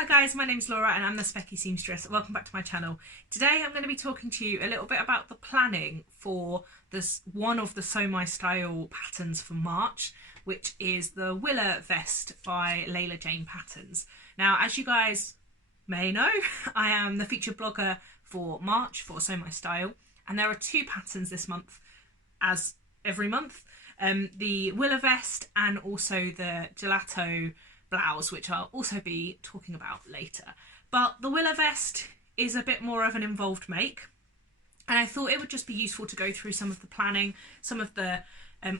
Hi guys, my name's Laura and I'm the Specky Seamstress. Welcome back to my channel. Today I'm going to be talking to you a little bit about the planning for this one of the Sew My Style patterns for March, which is the Willa Vest by Layla Jane Patterns. Now, as you guys may know, I am the featured blogger for March for Sew My Style, and there are two patterns this month, as every month. The Willa Vest and also the Gelato blouse, which I'll also be talking about later. But the Willa Vest is a bit more of an involved make, and I thought it would just be useful to go through some of the planning, some of the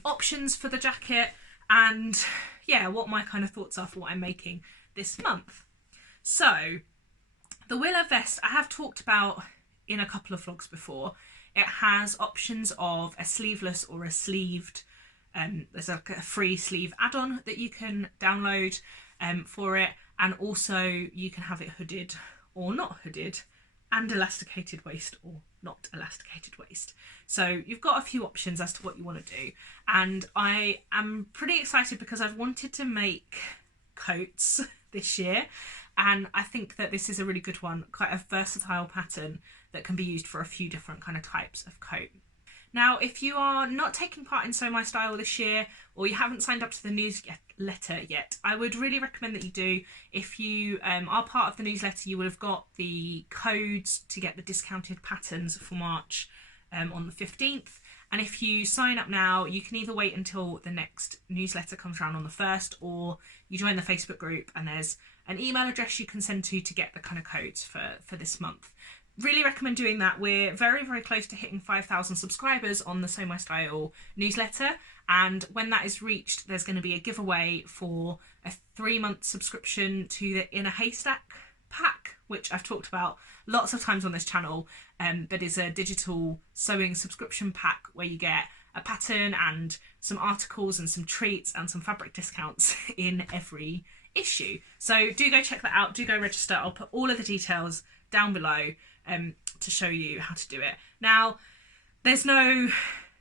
options for the jacket, and yeah, what my kind of thoughts are for what I'm making this month. So the Willa Vest I have talked about in a couple of vlogs before. It has options of a sleeveless or a sleeved. There's a free sleeve add-on that you can download for it, and also you can have it hooded or not hooded, and elasticated waist or not elasticated waist. So you've got a few options as to what you want to do, and I am pretty excited because I've wanted to make coats this year, and I think that this is a really good one, quite a versatile pattern that can be used for a few different kind of types of coat. Now, if you are not taking part in Sew My Style this year, or you haven't signed up to the newsletter yet, I would really recommend that you do. If you are part of the newsletter, you will have got the codes to get the discounted patterns for March on the 15th. And if you sign up now, you can either wait until the next newsletter comes around on the 1st, or you join the Facebook group and there's an email address you can send to get the kind of codes for this month. Really recommend doing that. We're very, very close to hitting 5,000 subscribers on the Sew My Style newsletter, and when that is reached, there's going to be a giveaway for a 3-month subscription to the In a Haystack pack, which I've talked about lots of times on this channel, but is a digital sewing subscription pack where you get a pattern and some articles and some treats and some fabric discounts in every issue. So do go check that out, do go register. I'll put all of the details down below to show you how to do it. Now, it's not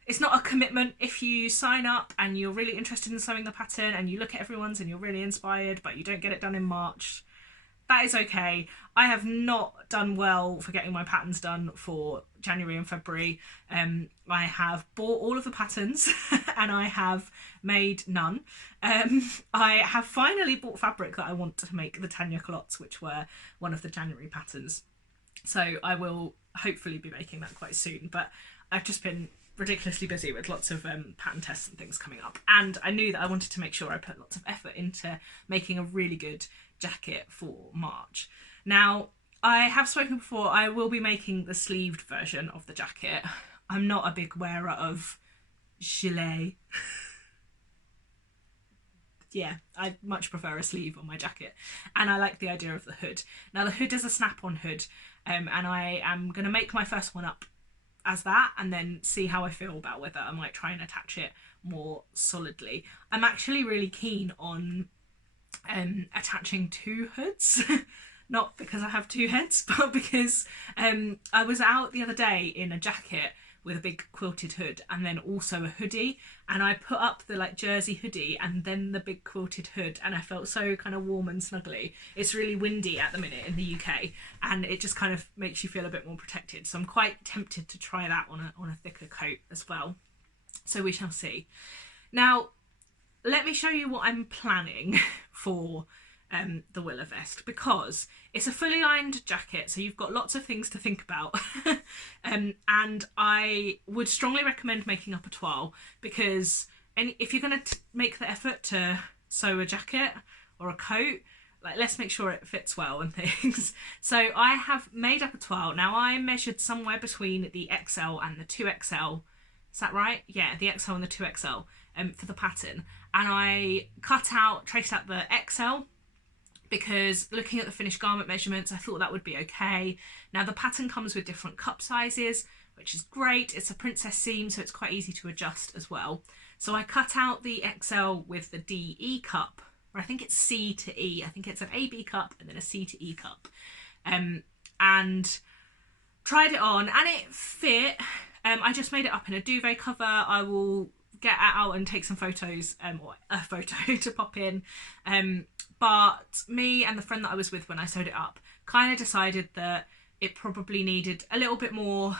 a commitment. If you sign up and you're really interested in sewing the pattern and you look at everyone's and you're really inspired but you don't get it done in March, that is okay. I have not done well for getting my patterns done for January and February. I have bought all of the patterns and I have made none. I have finally bought fabric that I want to make the Tanya culottes, which were one of the January patterns. So I will hopefully be making that quite soon, but I've just been ridiculously busy with lots of pattern tests and things coming up, and I knew that I wanted to make sure I put lots of effort into making a really good jacket for March. Now, I have spoken before, I will be making the sleeved version of the jacket. I'm not a big wearer of gilet. Yeah, I much prefer a sleeve on my jacket, and I like the idea of the hood. Now, the hood is a snap-on hood, and I am going to make my first one up as that and then see how I feel about whether I might try and attach it more solidly. I'm actually really keen on attaching two hoods. Not because I have two heads, but because I was out the other day in a jacket with a big quilted hood and then also a hoodie, and I put up the like jersey hoodie and then the big quilted hood, and I felt so kind of warm and snuggly. It's really windy at the minute in the UK, and it just kind of makes you feel a bit more protected, so I'm quite tempted to try that on a thicker coat as well, so we shall see. Now, let me show you what I'm planning for the Willa Vest, because it's a fully lined jacket, so you've got lots of things to think about. And I would strongly recommend making up a toile, because if you're going to make the effort to sew a jacket or a coat, like, let's make sure it fits well and things. So I have made up a toile. Now, I measured somewhere between the XL and the 2XL. Is that right? Yeah, the XL and the 2XL for the pattern. And I traced out the XL, because looking at the finished garment measurements, I thought that would be okay. Now, the pattern comes with different cup sizes, which is great. It's a princess seam, so it's quite easy to adjust as well. So I cut out the XL with the DE cup, or I think it's C to E. I think it's an AB cup and then a C to E cup. And tried it on and it fit. I just made it up in a duvet cover. I will get out and take some photos, or a photo to pop in. but me and the friend that I was with when I sewed it up kind of decided that it probably needed a little bit more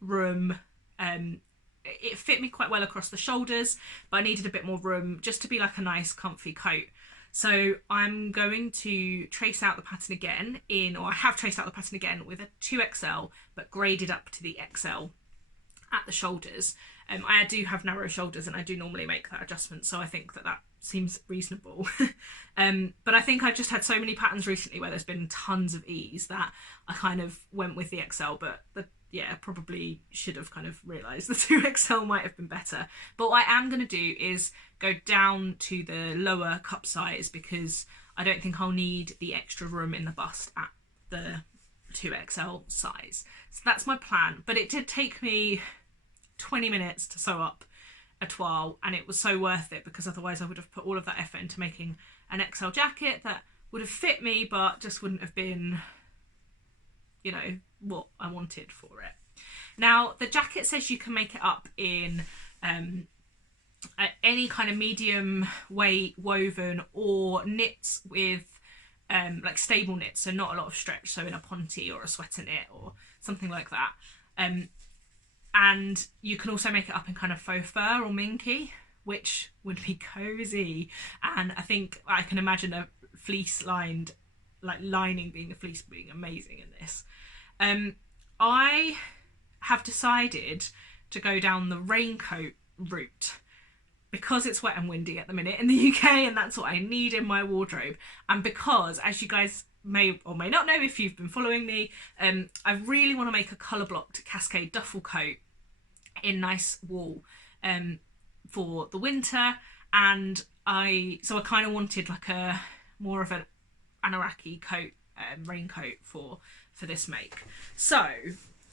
room. It fit me quite well across the shoulders, but I needed a bit more room just to be like a nice comfy coat. So I'm going to trace out the pattern again or I have traced out the pattern again with a 2XL, but graded up to the XL at the shoulders. I do have narrow shoulders and I do normally make that adjustment, so I think that seems reasonable. But I think I've just had so many patterns recently where there's been tons of ease that I kind of went with the XL, but probably should have kind of realised the 2XL might have been better. But what I am going to do is go down to the lower cup size because I don't think I'll need the extra room in the bust at the 2XL size. So that's my plan. But it did take me 20 minutes to sew up a toile, and it was so worth it because otherwise I would have put all of that effort into making an XL jacket that would have fit me but just wouldn't have been, you know, what I wanted for it. Now the jacket says you can make it up in any kind of medium weight woven or knits with like stable knits, so not a lot of stretch, so in a ponte or a sweater knit or something like that. And you can also make it up in kind of faux fur or minky, which would be cozy. And I think I can imagine a fleece lined, like lining being the fleece being amazing in this. I have decided to go down the raincoat route because it's wet and windy at the minute in the UK, and that's what I need in my wardrobe. And because, as you guys may or may not know if you've been following me, I really want to make a colour blocked cascade duffel coat in nice wool for the winter, and I kind of wanted like a more of an Anoraki coat, raincoat for this make. So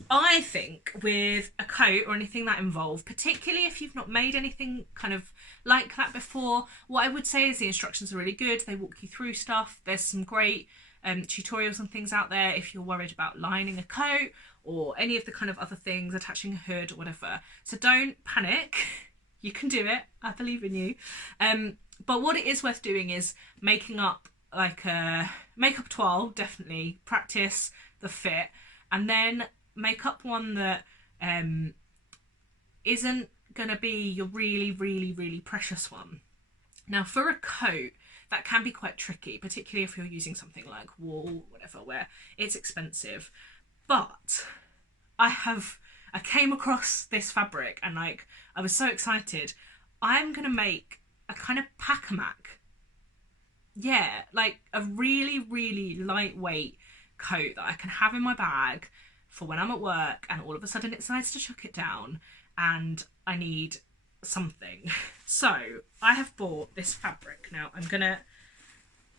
I think with a coat or anything that involved, particularly if you've not made anything kind of like that before, what I would say is the instructions are really good. They walk you through stuff. There's some great tutorials and things out there if you're worried about lining a coat or any of the kind of other things, attaching a hood or whatever. So don't panic. You can do it. I believe in you. But what it is worth doing is making up like a makeup toile, definitely. Practice the fit, and then make up one that isn't going to be your really, really, really precious one. Now, for a coat, that can be quite tricky, particularly if you're using something like wool, whatever, where it's expensive. But I came across this fabric and like I was so excited. I'm going to make a kind of pack-a-mac. Yeah, like a really, really lightweight coat that I can have in my bag for when I'm at work and all of a sudden it decides to chuck it down and I need something. So I have bought this fabric. Now I'm gonna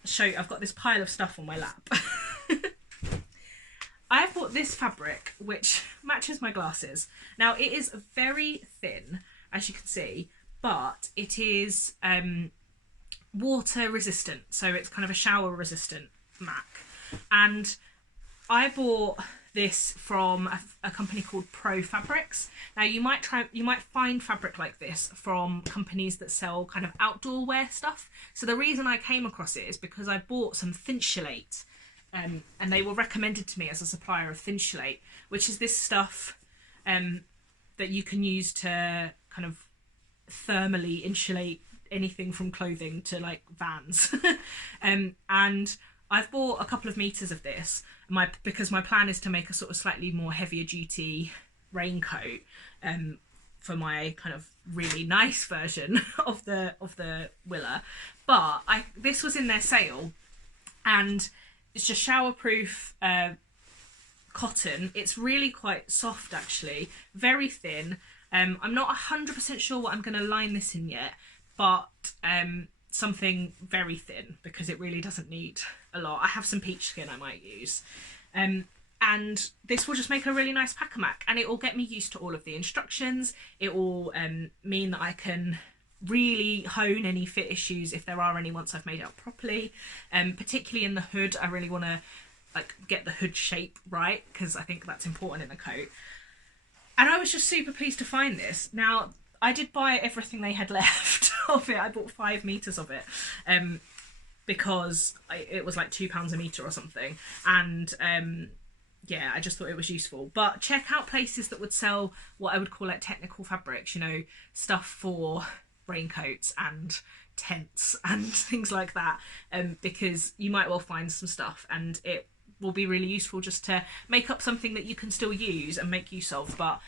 show you, I've got this pile of stuff on my lap. I've bought this fabric which matches my glasses. Now it is very thin, as you can see, but it is water resistant, so it's kind of a shower resistant MAC. And I bought this from a company called Pro Fabrics. Now you might find fabric like this from companies that sell kind of outdoor wear stuff. So the reason I came across it is because I bought some Thinsulate, and they were recommended to me as a supplier of Thinsulate, which is this stuff that you can use to kind of thermally insulate anything from clothing to like Vans. And I've bought a couple of meters of this because my plan is to make a sort of slightly more heavier duty raincoat for my kind of really nice version of the Willa. But this was in their sale, and it's just showerproof cotton. It's really quite soft actually, very thin. I'm not 100% sure what I'm going to line this in yet, but something very thin because it really doesn't need a lot. I have some peach skin I might use. And this will just make a really nice pack-a-mac, and it will get me used to all of the instructions. It will mean that I can really hone any fit issues if there are any once I've made it up properly. Particularly in the hood, I really want to like get the hood shape right because I think that's important in a coat. And I was just super pleased to find this. Now, I did buy everything they had left of it. I bought 5 meters of it. because it was like £2 a metre or something. And yeah, I just thought it was useful. But check out places that would sell what I would call like technical fabrics, you know, stuff for raincoats and tents and things like that, because you might well find some stuff, and it will be really useful just to make up something that you can still use and make use of, but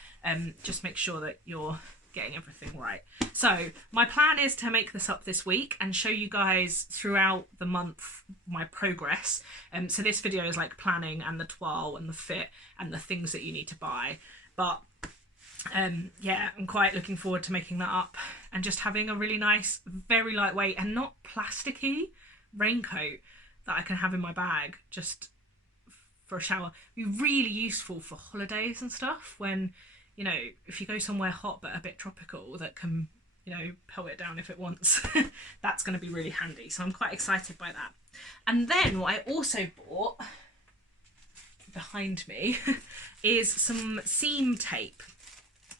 just make sure that you're getting everything right. So my plan is to make this up this week and show you guys throughout the month my progress. So this video is like planning and the toile and the fit and the things that you need to buy. But yeah, I'm quite looking forward to making that up and just having a really nice, very lightweight and not plasticky raincoat that I can have in my bag just for a shower. It'd be really useful for holidays and stuff, when, you know, if you go somewhere hot but a bit tropical that can, you know, pelt it down if it wants. That's going to be really handy. So I'm quite excited by that. And then what I also bought behind me is some seam tape.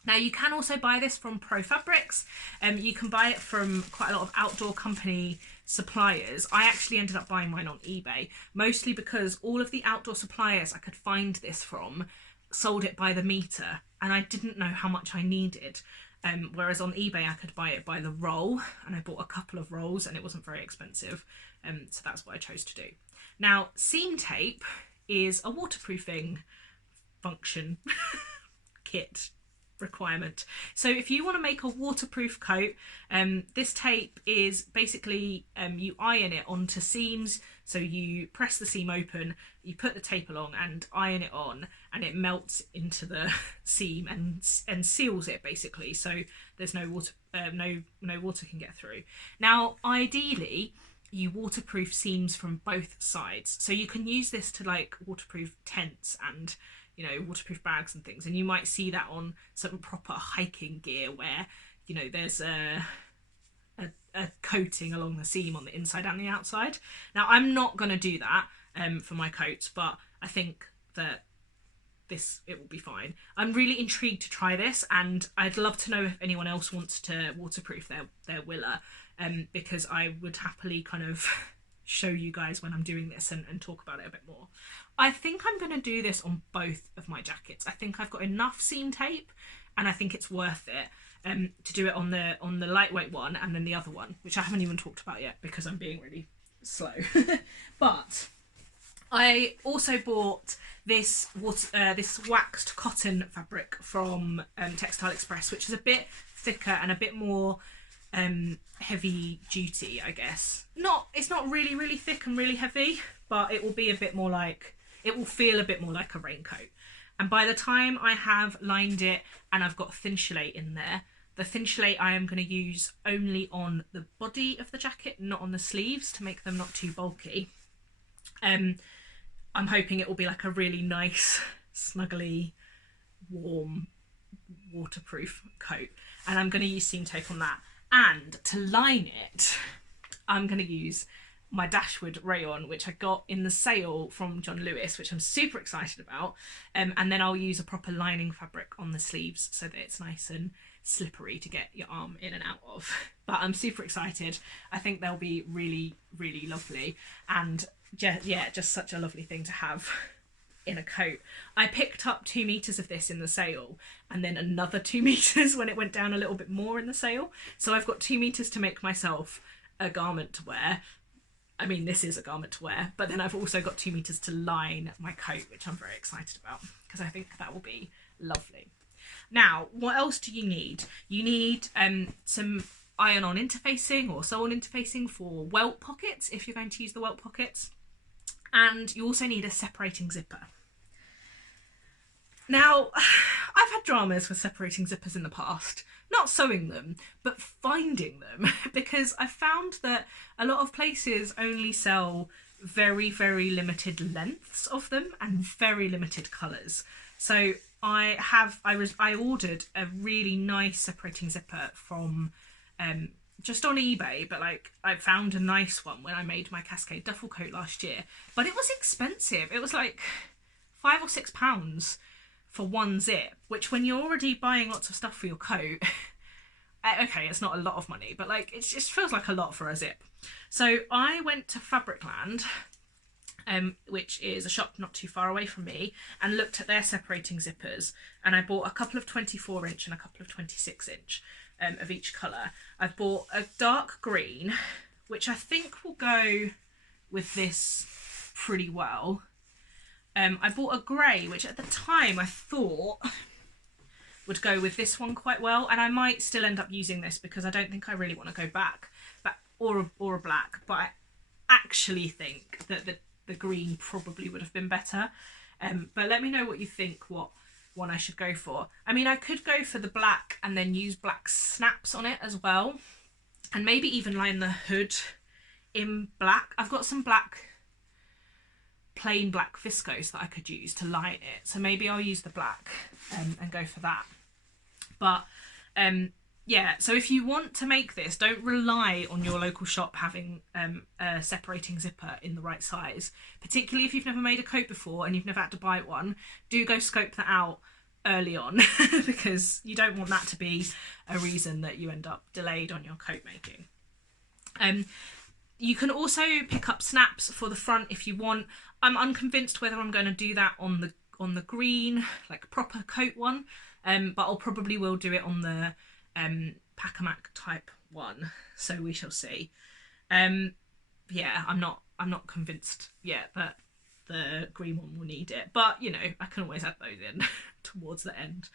Now you can also buy this from Pro Fabrics. You can buy it from quite a lot of outdoor company suppliers. I actually ended up buying mine on eBay, mostly because all of the outdoor suppliers I could find this from sold it by the meter, and I didn't know how much I needed. Whereas on eBay I could buy it by the roll, and I bought a couple of rolls and it wasn't very expensive. So that's what I chose to do. Now seam tape is a waterproofing function kit requirement. So if you want to make a waterproof coat, this tape is basically, you iron it onto seams. So you press the seam open, you put the tape along and iron it on, and it melts into the seam and seals it basically, so there's no water, no water can get through. Now ideally you waterproof seams from both sides, so you can use this to like waterproof tents and, you know, waterproof bags and things. And you might see that on some proper hiking gear where, you know, there's a coating along the seam on the inside and the outside. Now I'm not going to do that for my coats, but I think that it will be fine. I'm really intrigued to try this, and I'd love to know if anyone else wants to waterproof their Willa, because I would happily kind of show you guys when I'm doing this and talk about it a bit more. I think I'm going to do this on both of my jackets. I think I've got enough seam tape, and I think it's worth it to do it on the lightweight one and then the other one, which I haven't even talked about yet because I'm being really slow. But I also bought this waxed cotton fabric from Textile Express, which is a bit thicker and a bit more heavy duty, I guess. It's not really thick and really heavy, but it will be a bit more like, it will feel a bit more like a raincoat. And by the time I have lined it and I've got thin chelate in there, the thin chelate I am going to use only on the body of the jacket, not on the sleeves, to make them not too bulky. I'm hoping it will be like a really nice, snuggly, warm, waterproof coat. And I'm going to use seam tape on that. And to line it, I'm going to use my Dashwood rayon, which I got in the sale from John Lewis, which I'm super excited about. And then I'll use a proper lining fabric on the sleeves so that it's nice and slippery to get your arm in and out of. But I'm super excited. I think they'll be really, really lovely. And yeah, just such a lovely thing to have in a coat. I picked up 2 meters of this in the sale, and then another 2 meters when it went down a little bit more in the sale. So I've got 2 meters to make myself a garment to wear. I mean, this is a garment to wear, but then I've also got 2 meters to line my coat, which I'm very excited about because I think that will be lovely. Now, what else do you need? You need some iron-on interfacing or sew-on interfacing for welt pockets, if you're going to use the welt pockets. And you also need a separating zipper. Now, I've had dramas with separating zippers in the past, not sewing them, but finding them, because I've found that a lot of places only sell very, very limited lengths of them and very limited colours. So I ordered a really nice separating zipper from just on eBay, but like I found a nice one when I made my Cascade duffel coat last year, but it was expensive. It was like £5 or £6 for one zip, which when you're already buying lots of stuff for your coat, okay, it's not a lot of money, but like it just feels like a lot for a zip. So I went to Fabricland, which is a shop not too far away from me, and looked at their separating zippers, and I bought a couple of 24-inch and a couple of 26-inch of each colour. I've bought a dark green, which I think will go with this pretty well. I bought a grey, which at the time I thought would go with this one quite well, and I might still end up using this because I don't think I really want to go back or a black, but I actually think that the green probably would have been better. But let me know what you think, what one I should go for. I mean, I could go for the black and then use black snaps on it as well, and maybe even line the hood in black. I've got some plain black viscose that I could use to line it, so maybe I'll use the black and go for that. But yeah, so if you want to make this, don't rely on your local shop having a separating zipper in the right size, particularly if you've never made a coat before and you've never had to buy one. Do go scope that out early on because you don't want that to be a reason that you end up delayed on your coat making. You can also pick up snaps for the front if you want. I'm unconvinced whether I'm going to do that on the green, like proper coat one, but I'll probably will do it on the Pacamac type one, so we shall see. Yeah, I'm not convinced yet that the green one will need it, but you know, I can always add those in towards the end.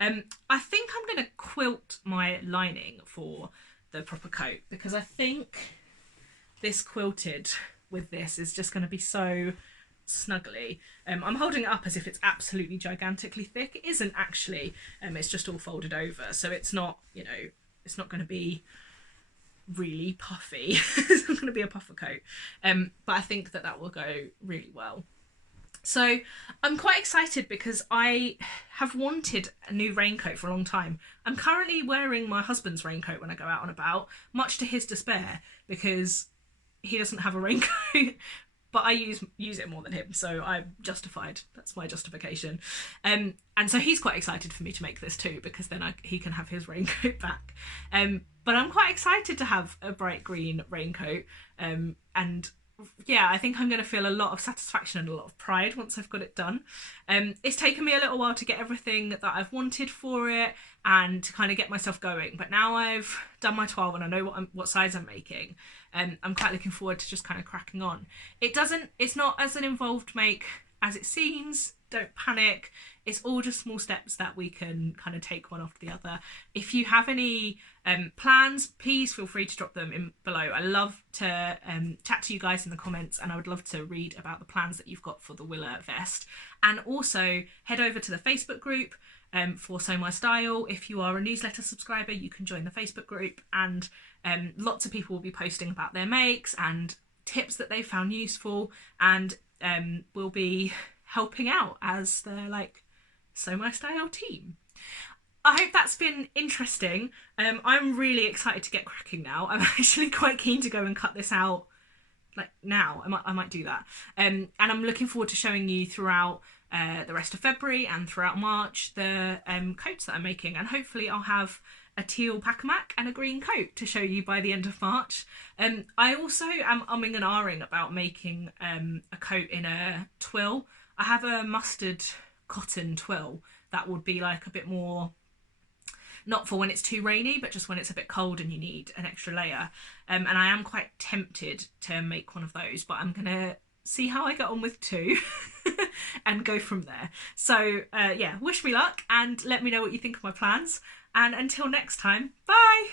I think I'm going to quilt my lining for the proper coat because I think this quilted with this is just going to be so snuggly. I'm holding it up as if it's absolutely gigantically thick. It isn't actually. It's just all folded over, so it's not, you know, it's not going to be really puffy. It's not going to be a puffer coat, but I think that will go really well. So I'm quite excited because I have wanted a new raincoat for a long time. I'm currently wearing my husband's raincoat when I go out and about, much to his despair, because he doesn't have a raincoat, but I use it more than him, so I'm justified. That's my justification. And so he's quite excited for me to make this too, because then he can have his raincoat back. But I'm quite excited to have a bright green raincoat. And yeah, I think I'm going to feel a lot of satisfaction and a lot of pride once I've got it done. It's taken me a little while to get everything that I've wanted for it and to kind of get myself going. But now I've done my 12 and I know what size I'm making. I'm quite looking forward to just kind of cracking on. It's not as an involved make as it seems. Don't panic. It's all just small steps that we can kind of take one after the other. If you have any plans, please feel free to drop them in below. I love to chat to you guys in the comments, and I would love to read about the plans that you've got for the Willa Vest. And also head over to the Facebook group for Sew My Style. If you are a newsletter subscriber, you can join the Facebook group, and lots of people will be posting about their makes and tips that they found useful, and will be helping out as their like Sew My Style team. I hope that's been interesting. I'm really excited to get cracking now. I'm actually quite keen to go and cut this out like now. I might do that. And I'm looking forward to showing you throughout the rest of February and throughout March the coats that I'm making, and hopefully I'll have a teal Pacamac and a green coat to show you by the end of March. I also am umming and ahhing about making a coat in a twill. I have a mustard cotton twill that would be like a bit more, not for when it's too rainy, but just when it's a bit cold and you need an extra layer. And I am quite tempted to make one of those, but I'm gonna see how I get on with two and go from there. So yeah, wish me luck and let me know what you think of my plans. And until next time, bye!